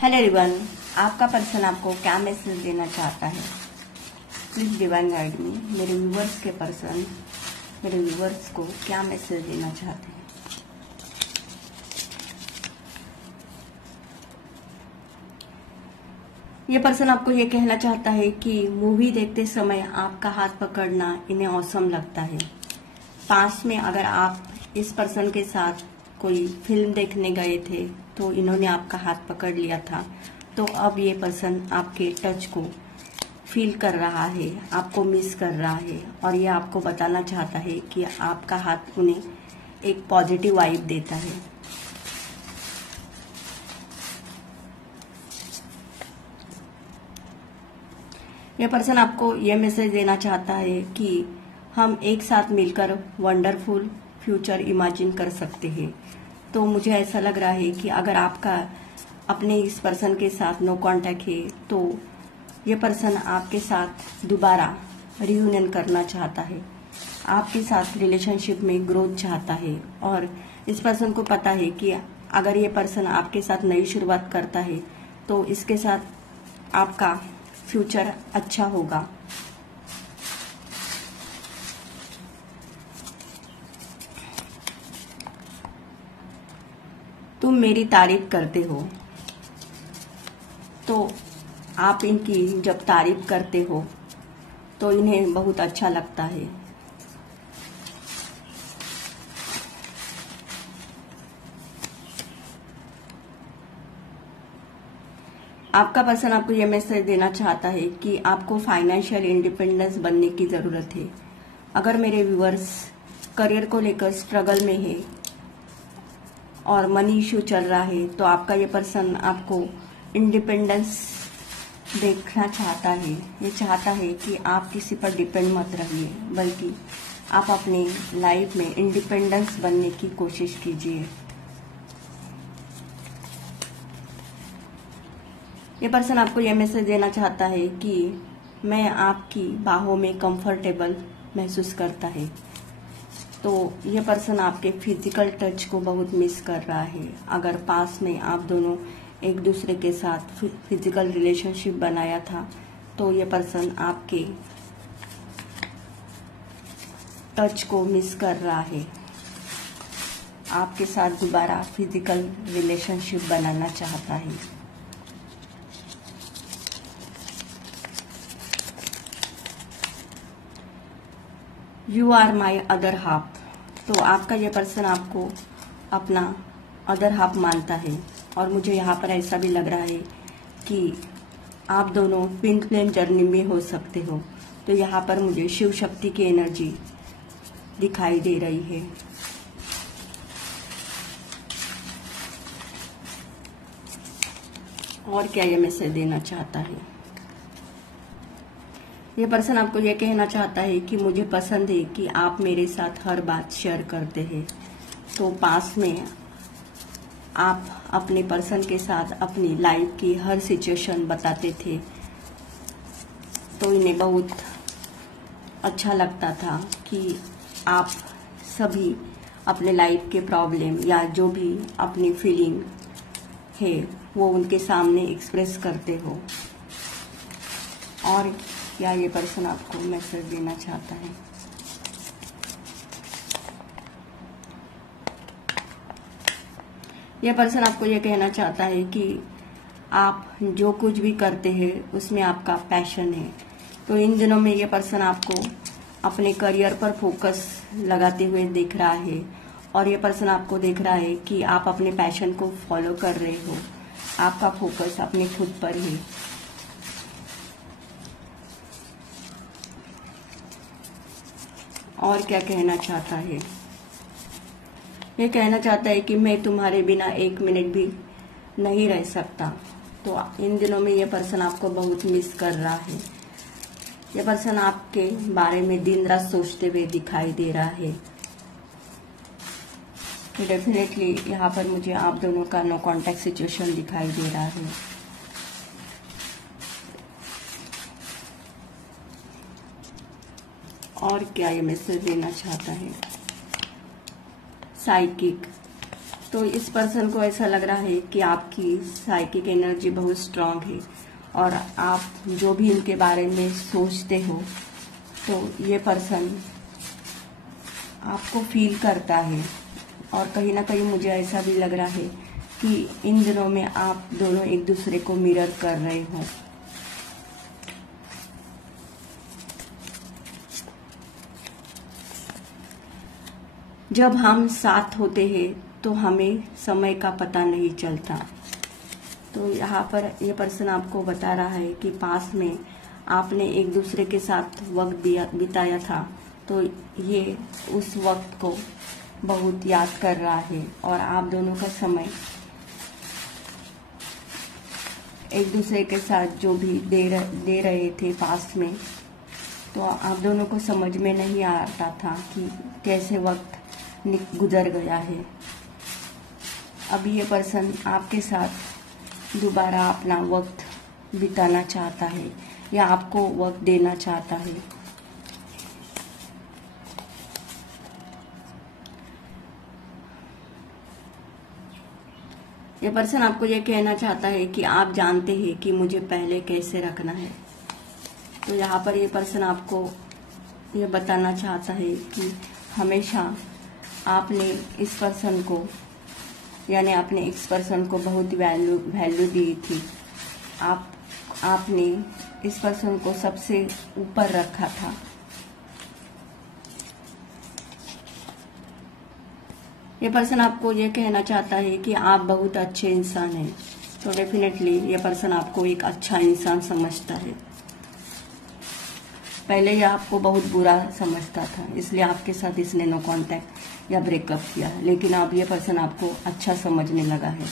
Hello everyone, आपका person आपको क्या मैसेज देना चाहता है? Please divine guide me. मेरे व्यूवर्स के पर्सन मेरे व्यूवर्स को क्या मैसेज देना चाहते हैं? ये पर्सन आपको ये कहना चाहता है कि मूवी देखते समय आपका हाथ पकड़ना इन्हें औसम लगता है। पास्ट में अगर आप इस पर्सन के साथ कोई फिल्म देखने गए थे तो इन्होंने आपका हाथ पकड़ लिया था, तो अब ये पर्सन आपके टच को फील कर रहा है, आपको मिस कर रहा है और ये आपको बताना चाहता है कि आपका हाथ उन्हें एक पॉजिटिव वाइब देता है। ये पर्सन आपको ये मैसेज देना चाहता है कि हम एक साथ मिलकर वंडरफुल फ्यूचर इमेजिन कर सकते हैं। तो मुझे ऐसा लग रहा है कि अगर आपका अपने इस पर्सन के साथ नो कांटेक्ट है तो ये पर्सन आपके साथ दोबारा रियूनियन करना चाहता है, आपके साथ रिलेशनशिप में ग्रोथ चाहता है और इस पर्सन को पता है कि अगर ये पर्सन आपके साथ नई शुरुआत करता है तो इसके साथ आपका फ्यूचर अच्छा होगा। तुम मेरी तारीफ करते हो, तो आप इनकी जब तारीफ करते हो तो इन्हें बहुत अच्छा लगता है। आपका पर्सन आपको यह मैसेज देना चाहता है कि आपको फाइनेंशियल इंडिपेंडेंस बनने की जरूरत है। अगर मेरे व्यूअर्स करियर को लेकर स्ट्रगल में है और मनी इश्यू चल रहा है तो आपका ये पर्सन आपको इंडिपेंडेंस देखना चाहता है। ये चाहता है कि आप किसी पर डिपेंड मत रहिए, बल्कि आप अपने लाइफ में इंडिपेंडेंस बनने की कोशिश कीजिए। ये पर्सन आपको यह मैसेज देना चाहता है कि मैं आपकी बाहों में कंफर्टेबल महसूस करता है। तो ये पर्सन आपके फिजिकल टच को बहुत मिस कर रहा है। अगर पास में आप दोनों एक दूसरे के साथ फिजिकल रिलेशनशिप बनाया था तो ये पर्सन आपके टच को मिस कर रहा है, आपके साथ दोबारा फिजिकल रिलेशनशिप बनाना चाहता है। You are my other half. तो आपका ये पर्सन आपको अपना अदर हाफ मानता है और मुझे यहाँ पर ऐसा भी लग रहा है कि आप दोनों ट्विन फ्लेम जर्नी में हो सकते हो। तो यहाँ पर मुझे शिव शक्ति की एनर्जी दिखाई दे रही है। और क्या ये मैसेज देना चाहता है? ये पर्सन आपको ये कहना चाहता है कि मुझे पसंद है कि आप मेरे साथ हर बात शेयर करते हैं। तो पास में आप अपने पर्सन के साथ अपनी लाइफ की हर सिचुएशन बताते थे तो इन्हें बहुत अच्छा लगता था कि आप सभी अपने लाइफ के प्रॉब्लम या जो भी अपनी फीलिंग है वो उनके सामने एक्सप्रेस करते हो। और क्या ये पर्सन आपको मैसेज देना चाहता है? यह पर्सन आपको यह कहना चाहता है कि आप जो कुछ भी करते हैं उसमें आपका पैशन है। तो इन दिनों में यह पर्सन आपको अपने करियर पर फोकस लगाते हुए दिख रहा है और यह पर्सन आपको देख रहा है कि आप अपने पैशन को फॉलो कर रहे हो। आपका फोकस अपने खुद पर है। और क्या कहना चाहता है? ये कहना चाहता है कि मैं तुम्हारे बिना एक मिनट भी नहीं रह सकता। तो इन दिनों में ये पर्सन आपको बहुत मिस कर रहा है। ये पर्सन आपके बारे में दिन रात सोचते हुए दिखाई दे रहा है। तो डेफिनेटली यहाँ पर मुझे आप दोनों का नो कांटेक्ट सिचुएशन दिखाई दे रहा है। और क्या ये मैसेज देना चाहता है? साइकिक। तो इस पर्सन को ऐसा लग रहा है कि आपकी साइकिक एनर्जी बहुत स्ट्रांग है और आप जो भी इनके बारे में सोचते हो तो ये पर्सन आपको फील करता है। और कहीं ना कहीं मुझे ऐसा भी लग रहा है कि इन दिनों में आप दोनों एक दूसरे को मिरर कर रहे हो। जब हम साथ होते हैं तो हमें समय का पता नहीं चलता। तो यहाँ पर ये पर्सन आपको बता रहा है कि पास में आपने एक दूसरे के साथ वक्त बिताया था, तो ये उस वक्त को बहुत याद कर रहा है और आप दोनों का समय एक दूसरे के साथ जो भी दे रहे थे पास में, तो आप दोनों को समझ में नहीं आता था कि कैसे वक्त गुजर गया है। अभी ये पर्सन आपके साथ दोबारा अपना वक्त बिताना चाहता है या आपको वक्त देना चाहता है। ये पर्सन आपको ये कहना चाहता है कि आप जानते हैं कि मुझे पहले कैसे रखना है। तो यहाँ पर ये पर्सन आपको ये बताना चाहता है कि हमेशा आपने इस पर्सन को यानी अपने इस पर्सन को बहुत वैल्यू दी थी। आपने इस पर्सन को सबसे ऊपर रखा था। ये पर्सन आपको ये कहना चाहता है कि आप बहुत अच्छे इंसान हैं। तो डेफिनेटली ये पर्सन आपको एक अच्छा इंसान समझता है। पहले ये आपको बहुत बुरा समझता था, इसलिए आपके साथ इसने नो कांटेक्ट या ब्रेकअप किया, लेकिन अब ये पर्सन आपको अच्छा समझने लगा है।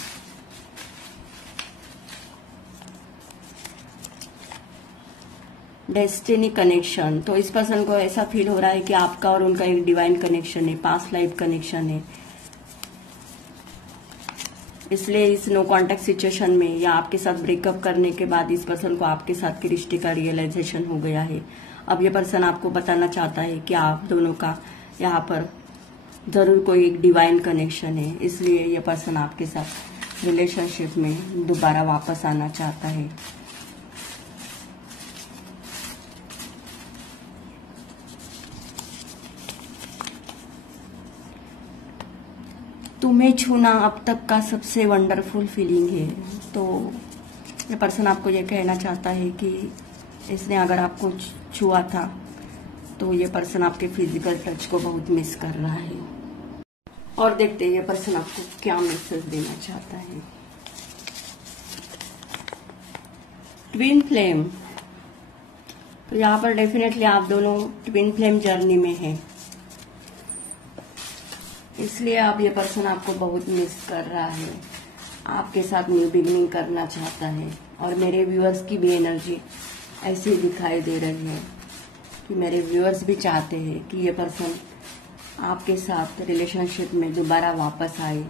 डेस्टिनी कनेक्शन, तो इस पर्सन को ऐसा फील हो रहा है कि आपका और उनका एक डिवाइन कनेक्शन है, पास्ट लाइफ कनेक्शन है। इसलिए इस नो कांटेक्ट सिचुएशन में या आपके साथ ब्रेकअप करने के बाद इस पर्सन को आपके साथ के रिश्ते का रियलाइजेशन हो गया है। अब ये पर्सन आपको बताना चाहता है कि आप दोनों का यहाँ पर जरूर कोई एक डिवाइन कनेक्शन है, इसलिए ये पर्सन आपके साथ रिलेशनशिप में दोबारा वापस आना चाहता है। तुम्हें छूना अब तक का सबसे वंडरफुल फीलिंग है। तो ये पर्सन आपको ये कहना चाहता है कि इसने अगर आपको छुआ था तो ये पर्सन आपके फिजिकल टच को बहुत मिस कर रहा है। और देखते हैं ये पर्सन आपको क्या मैसेज देना चाहता है। ट्विन फ्लेम, तो यहाँ पर डेफिनेटली आप दोनों ट्विन फ्लेम जर्नी में हैं, इसलिए अब ये पर्सन आपको बहुत मिस कर रहा है, आपके साथ न्यू बिगिनिंग करना चाहता है। और मेरे व्यूअर्स की भी एनर्जी ऐसी दिखाई दे रही है कि मेरे व्यूअर्स भी चाहते हैं कि ये पर्सन आपके साथ रिलेशनशिप में दोबारा वापस आए।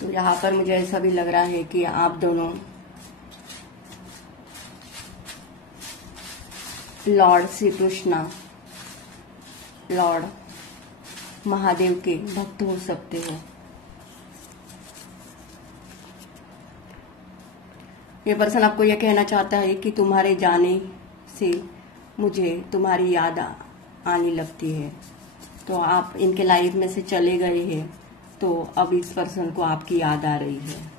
तो यहाँ पर मुझे ऐसा भी लग रहा है कि आप दोनों लॉर्ड श्री कृष्णा, लॉर्ड महादेव के भक्त हो सकते हो। ये पर्सन आपको यह कहना चाहता है कि तुम्हारे जाने से मुझे तुम्हारी याद आने लगती है। तो आप इनके लाइफ में से चले गए हैं, तो अब इस पर्सन को आपकी याद आ रही है।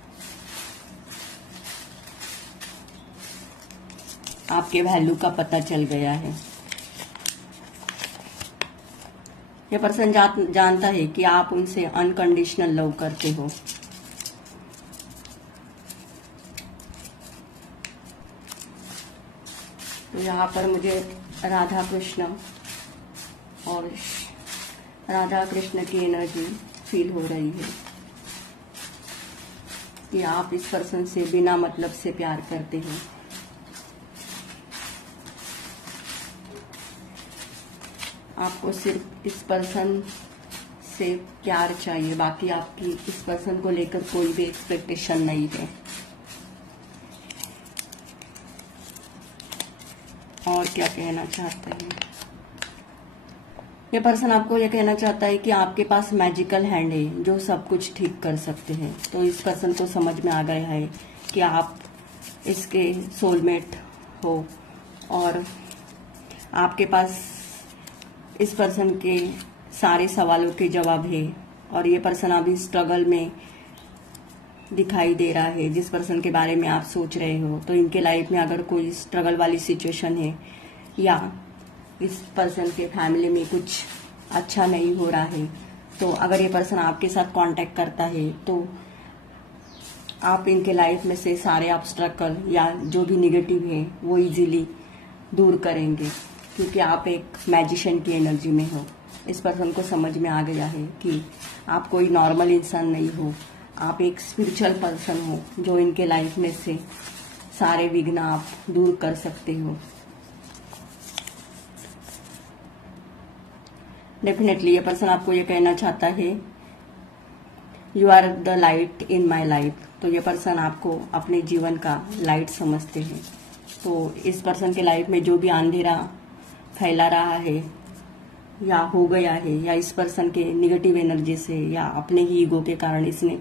आपके वैल्यू का पता चल गया है। ये पर्सन जानता है कि आप उनसे अनकंडीशनल लव करते हो। तो यहाँ पर मुझे राधा कृष्ण और राधा कृष्ण की एनर्जी फील हो रही है कि आप इस पर्सन से बिना मतलब से प्यार करते हो। आपको सिर्फ इस पर्सन से प्यार चाहिए, बाकी आपकी इस पर्सन को लेकर कोई भी एक्सपेक्टेशन नहीं है। और क्या कहना चाहते हैं? ये पर्सन आपको ये कहना चाहता है कि आपके पास मैजिकल हैंड है जो सब कुछ ठीक कर सकते हैं। तो इस पर्सन को समझ में आ गया है कि आप इसके सोलमेट हो और आपके पास इस पर्सन के सारे सवालों के जवाब है। और ये पर्सन अभी स्ट्रगल में दिखाई दे रहा है जिस पर्सन के बारे में आप सोच रहे हो। तो इनके लाइफ में अगर कोई स्ट्रगल वाली सिचुएशन है या इस पर्सन के फैमिली में कुछ अच्छा नहीं हो रहा है, तो अगर ये पर्सन आपके साथ कांटेक्ट करता है तो आप इनके लाइफ में से सारे ऑब्स्ट्रकल या जो भी निगेटिव है वो इजीली दूर करेंगे, क्योंकि आप एक मैजिशियन की एनर्जी में हो। इस पर्सन को समझ में आ गया है कि आप कोई नॉर्मल इंसान नहीं हो, आप एक स्पिरिचुअल पर्सन हो जो इनके लाइफ में से सारे विघ्न आप दूर कर सकते हो। डेफिनेटली ये पर्सन आपको ये कहना चाहता है you are the light in my life. तो ये पर्सन आपको अपने जीवन का लाइट समझते हैं। तो इस पर्सन के लाइफ में जो भी अंधेरा फैला रहा है या हो गया है, या इस पर्सन के निगेटिव एनर्जी से या अपने ही ईगो के कारण इसने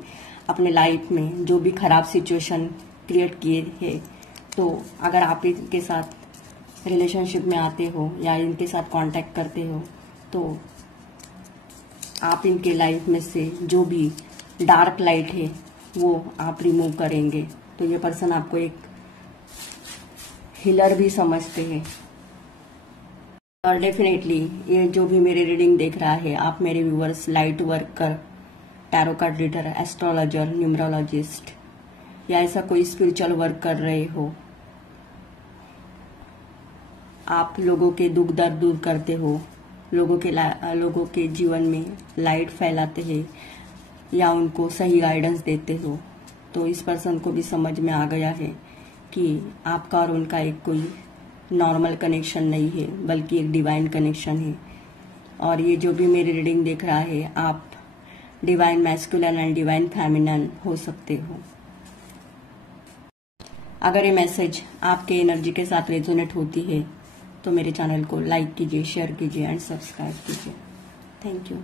अपने लाइफ में जो भी खराब सिचुएशन क्रिएट किए हैं, तो अगर आप इनके साथ रिलेशनशिप में आते हो या इनके साथ कांटेक्ट करते हो तो आप इनके लाइफ में से जो भी डार्क लाइट है वो आप रिमूव करेंगे। तो ये पर्सन आपको एक हीलर भी समझते हैं। और डेफिनेटली ये जो भी मेरी रीडिंग देख रहा है, आप मेरे viewers light worker, tarot card reader, astrologer, numerologist या ऐसा कोई स्पिरिचुअल वर्क कर रहे हो, आप लोगों के दुख दर्द दूर करते हो, लोगों के जीवन में लाइट फैलाते हैं या उनको सही गाइडेंस देते हो, तो इस पर्सन को भी समझ में आ गया है कि आपका और उनका एक कोई नॉर्मल कनेक्शन नहीं है बल्कि एक डिवाइन कनेक्शन है। और ये जो भी मेरी रीडिंग देख रहा है, आप divine masculine and divine feminine हो सकते हो। अगर ये मैसेज आपके एनर्जी के साथ रेजोनेट होती है तो मेरे चैनल को लाइक कीजिए, शेयर कीजिए एंड सब्सक्राइब कीजिए। Thank you.